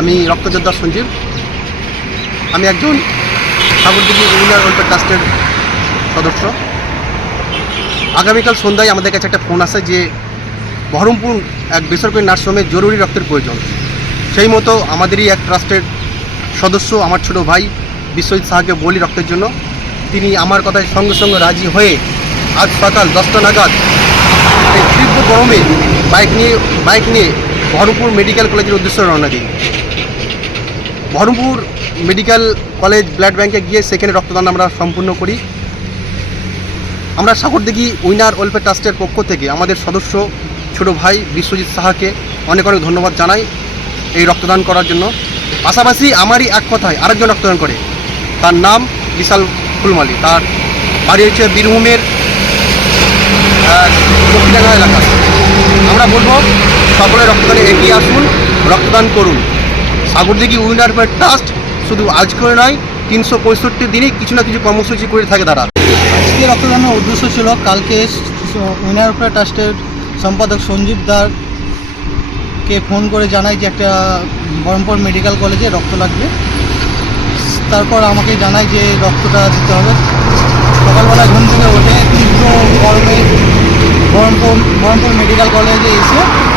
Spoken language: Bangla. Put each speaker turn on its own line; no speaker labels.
আমি রক্তযোদ্ধা সঞ্জীব। আমি একজন সাগরদিঘি ইউনিয়ন ওয়েলফেয়ার ট্রাস্টের সদস্য। আগামীকাল সন্ধ্যায় আমাদের কাছে একটা ফোন আসে যে বহরমপুর এক বেসরকারি নার্সিংহোমে জরুরি রক্তের প্রয়োজন। সেই মতো আমাদেরই এক ট্রাস্টের সদস্য, আমার ছোট ভাই বিশ্বজিৎ সাহাকে বলি রক্তের জন্য। তিনি আমার কথায় সঙ্গে সঙ্গে রাজি হয়ে আজ সকাল দশটা নাগাদ তীব্র গরমে বাইক নিয়ে বাইক নিয়ে বহরমপুর মেডিকেল কলেজের উদ্দেশ্যে রওনা দিই। বহরমপুর মেডিকেল কলেজ ব্লাড ব্যাংকে গিয়ে সেখানে রক্তদান আমরা সম্পূর্ণ করি। আমরা সাগর সাগরদিঘি উইনার ওয়েলফেয়ার ট্রাস্টের পক্ষ থেকে আমাদের সদস্য ছোট ভাই বিশ্বজিৎ সাহাকে অনেক অনেক ধন্যবাদ জানাই এই রক্তদান করার জন্য। পাশাপাশি আমারই এক কথায় আরেকজন রক্তদান করে। তার নাম বিশাল ফুলমালি। তার বাড়ি হচ্ছে বীরভূমের দক্ষিণাঙ্গা এলাকা। আমরা বলব সকলে রক্তদানে এগিয়ে আসুন, রক্তদান করুন। সাগরদিঘি উইনার ট্রাস্ট শুধু আজ করে নয়, তিনশো পঁয়ষট্টি দিনই কিছু না কিছু কর্মসূচি করে থাকে তারা।
আজকে রক্তদানের উদ্দেশ্য ছিল, কালকে উইনার উপরে ট্রাস্টের সম্পাদক সঞ্জীব দার কে ফোন করে জানাই যে একটা বহরমপুর মেডিকেল কলেজে রক্ত লাগবে। তারপর আমাকে জানায় যে রক্তটা দিতে হবে। সকালবেলা ঘুম থেকে উঠে তীব্র গরমে বহরমপুর বহরমপুর মেডিকেল কলেজে এসে